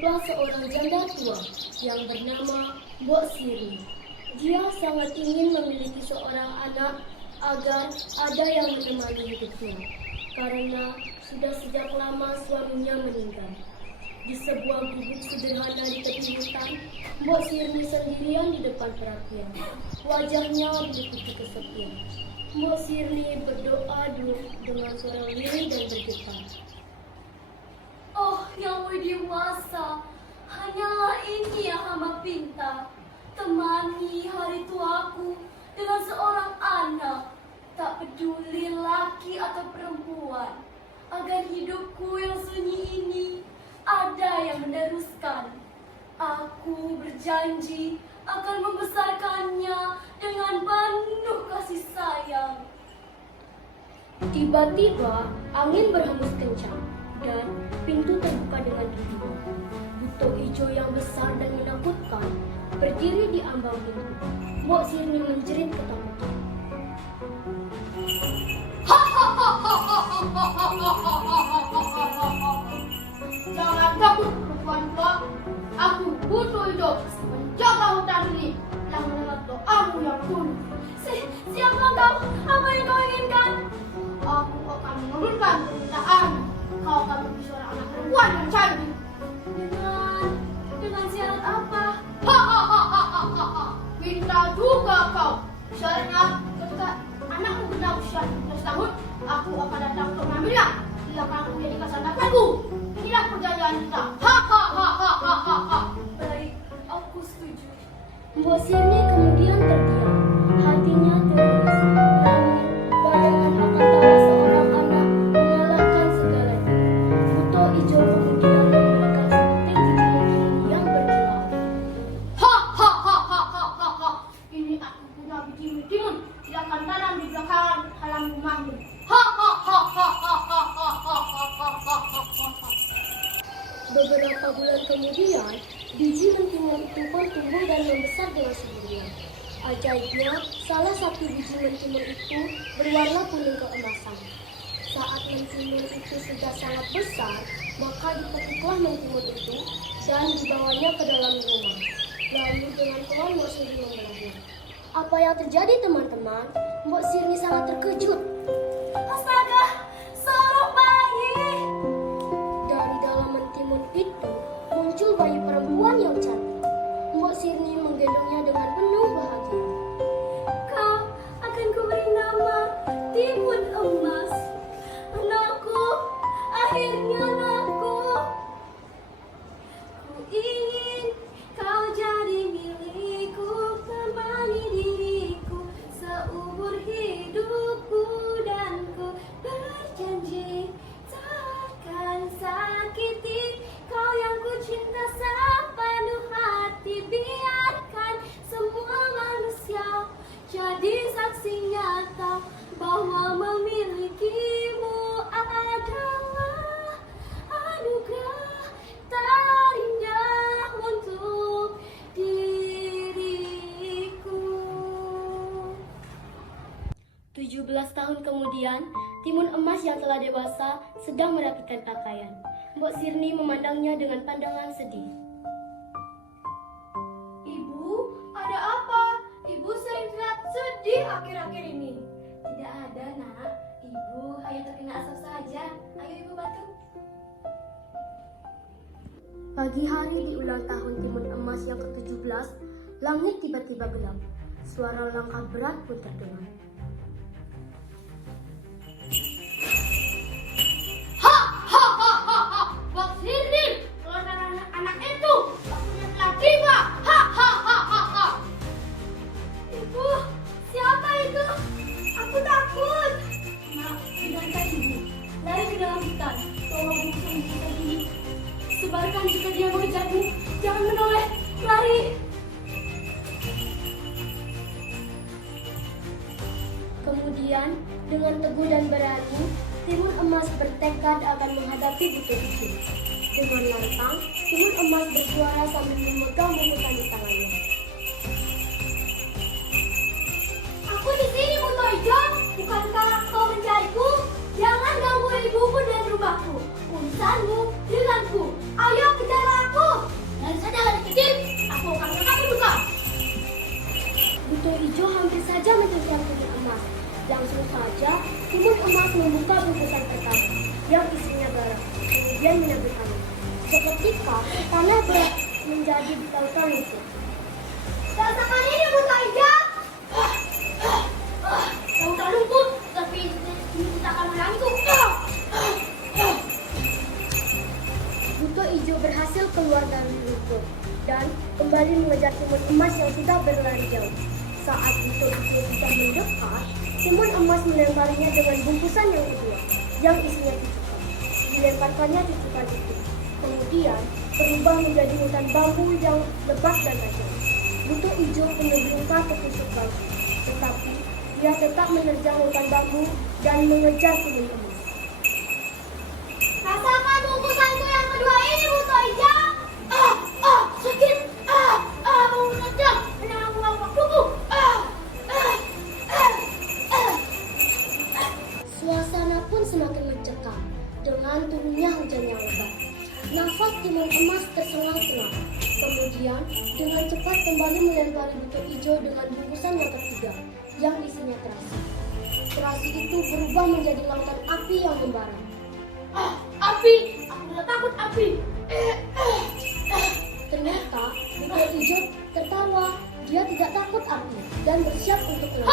hiduplah seorang janda tua yang bernama Mbok Sirni. Dia sangat ingin memiliki seorang anak agar ada yang menemani hidupnya, karena sudah sejak lama suaminya meninggal. Di sebuah gubuk sederhana di tepi hutan, Mbok Sirni sendirian di depan perapian. Wajahnya begitu kesepian. Mbok Sirni berdoa dengan suara lirih dan bergetar. Oh, yang widiwasa, hanyalah ini yang hamba pinta. Temani hari tuaku dengan seorang anak, tak peduli laki atau perempuan, agar hidupku yang sunyi ini ada yang meneruskan. Aku berjanji akan membesarkannya dengan penuh kasih sayang. Tiba-tiba angin berhembus kencang dan pintu terbuka dengan dirinya. Buto hijau yang besar dan menakutkan berdiri di ambang pintu. Mbok Sirni menjerit ketakutan. Jangan takut, perempuan tua. Aku butuh hidup menjaga hutan ini yang mendengar doamu yang tulus. Siapa kau? Apa yang kau inginkan? Aku akan mengabulkan permintaan. Kau akan menjadi seorang anak perempuan yang cantik. Dengan syarat apa? Minta juga kau. Syaratnya ketika anakku sudah usia 17 tahun, aku akan datang untuk mengambilnya. Dia akan menjadi kesandapanku. Inilah perjanjian kita. Baik, aku setuju. Mbok Sirni kemudian terdiam. Hatinya teriris. Namun, bayangan akan tawa seorang anak mengalahkan segalanya. Buto hijau kemudian memberikan sebutir biji mentimun yang berkilau. Ini aku punya biji mentimun. Tidak akan tanam di belakang halaman rumahmu. Beberapa bulan kemudian, biji mentimun itu pun tumbuh dan membesar dengan sendirinya. Ajaibnya, salah satu biji mentimun itu berwarna kuning keemasan. Saat mentimun itu sudah sangat besar, maka dipetiklah mentimun itu dan dibawanya ke dalam rumah. Lalu dengan pelan Mbok Sirni membelahnya. Apa yang terjadi, teman-teman? Mbok Sirni sangat terkejut. Astaga, seorang bayi! Dari dalam mentimun itu muncul bayi perempuan yang cantik. Mbok Sirni menggendongnya dengan penuh bahagia. Kau akan kuberi nama Timun Emas. Anakku, akhirnya anakku. Ku ingin kau jadi milikku, temani diriku seumur hidupku, dan ku berjanji takkan sakiti kau yang ku cinta sepenuh hati. Biarkan semua manusia jadi saksi nyata bahwa memilikimu adalah anugerah terindah untuk diriku. 17 tahun kemudian, Timun Emas yang telah dewasa sedang merapikan pakaian. Mbok Sirni memandangnya dengan pandangan sedih. Ibu, ada apa? Ibu sering terlihat sedih akhir-akhir ini. Tidak ada, nak. Ibu hanya terkena asap saja. Ayo ibu bantu. Pagi hari di ulang tahun Timun Emas yang ke-17, langit tiba-tiba gelap. Suara langkah berat pun terdengar. Mbok Sirni, keluarkan anak itu. Waktunya telah tiba. Ibu, siapa itu? Aku takut. Nak, dengarkan ibu. Lari ke dalam hutan. Bawa bungsu ibu tadi. Sebarkan jika dia mengejarmu. Jangan menoleh. Lari. Kemudian, dengan teguh dan berani, Timun Emas bertekad akan menghadapi buto hijau. Dengan lantang, Timun Emas bersuara sambil memegang bungusan di tangannya. Aku di sini, Buto Hijau. Bukankah kau mencariku? Jangan ganggu ibumu dan rumahku. Urusanmu denganku. Ayo kejar aku. Ijo hampir saja mengejar timun emas. Langsung saja timun emas membuka bungkusan pertama yang isinya garam, kemudian menyambut angin. Seketika tanah berat menjadi lautan lumpur. Rasakan ini Buto Ijo. Lautan lumpur, tapi ini tidak akan mengganggu. Buto Ijo berhasil keluar dari lumpur dan kembali mengejar timun emas yang sudah berlari jauh. Saat Buto Ijo sudah mendekat, timun emas melemparinya dengan bungkusan yang kedua, yang isinya cucukan. Dilemparkannya cucukan itu, kemudian berubah menjadi hutan bambu yang lebat dan tajam. Buto Ijo menyembunyikan petusuk bambu, tetapi dia tetap menerjang hutan bambu dan mengejar timun emas. Rasakan bungkusanku yang kedua ini Buto Ijo. Sakit. Mau menendang. Jangan buang waktuku. Suasana pun semakin mencekam dengan turunnya hujan yang lebat. Nafas timun emas tersengal-sengal. Kemudian dengan cepat kembali melempari Buto Ijo dengan bungkusan yang ketiga yang isinya terasi. Terasi itu berubah menjadi lautan api yang membara. Api. Aku tidak takut api. Ternyata Buto Ijo tertawa. Dia tidak takut api dan bersiap untuk lari.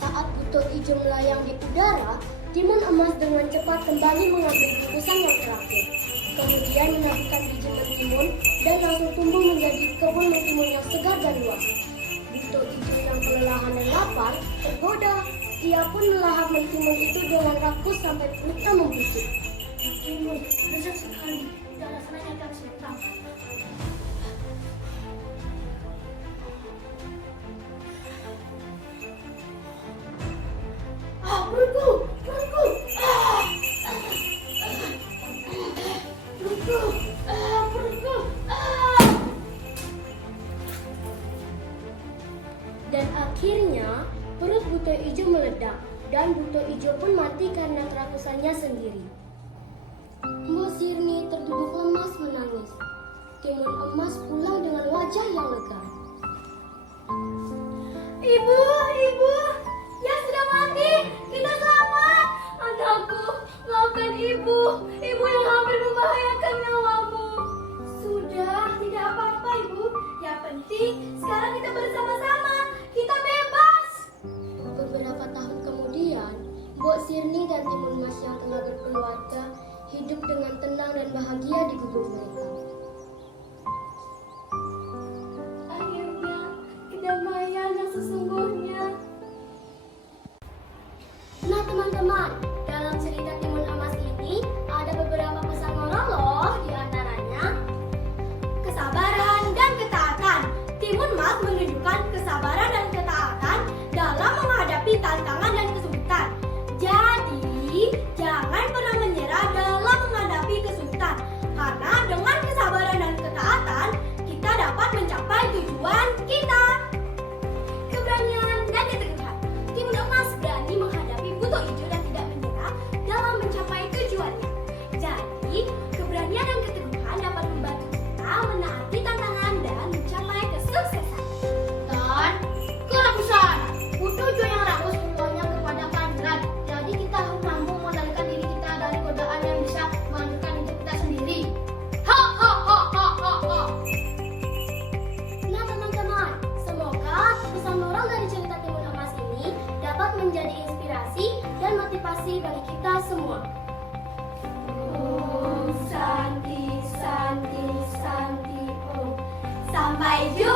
Saat Buto Ijo melayang di udara, timun emas dengan cepat kembali mengambil bungkusan yang terakhir. Kemudian menaburkan biji mentimun dan langsung tumbuh menjadi kebun mentimun yang segar dan luas. Buto Ijo yang kelelahan dan lapar tergoda. Ia pun melahap mentimun itu dengan rakus sampai perutnya membusuk. Timun besar sekali. Tidak ada sananya akan setan. Perutku. Perutku. Dan akhirnya perut Buto Ijo meledak dan Buto Ijo pun mati karena kerakusannya sendiri. Mbok Sirni terduduk lemas menangis. Timun emas pulang dengan wajah yang lega. Ibu, ya sudah mati. Kita selamat. Anakku, maafkan ibu. Ibu yang hampir membahayakan nyawamu. Sudah, tidak apa-apa ibu. Yang penting sekarang kita bersama-sama. Kita bebas. Beberapa tahun kemudian, Mbok Sirni dan timun emas yang telah berkeluarga hidup dengan tenang dan bahagia di gubuk mereka. Akhirnya kedamaian yang sesungguhnya. Nah teman-teman, dalam cerita timun emas ini ada beberapa pesan moral loh, di antaranya Kesabaran dan ketaatan. Timun emas menunjukkan kesabaran dan ketaatan dalam menghadapi tantangan dan kesulitan. Jadi, jangan pernah menyerah dalam menghadapi kesulitan. Karena dengan kesabaran dan ketaatan, kita dapat mencapai tujuan kita. Keberanian dan keteguhan. Timun emas berani menghadapi Buto Ijo dan tidak menyerah dalam mencapai tujuannya. Jadi, keberanian dan keteguhan dapat membantu kita menaati tantangan dan mencapai kesuksesan. Dan kerakusan. Buto Ijo yang rakus membawanya kepada pangeran. Jadi kita harus mampu mengendalikan diri kita dari godaan yang bisa menghancurkan hidup kita sendiri. Nah teman-teman, semoga pesan moral dari cerita timun emas ini dapat menjadi inspirasi dan motivasi bagi kita semua. Om Santi, Santi, Santi, Om. Sampai jumpa.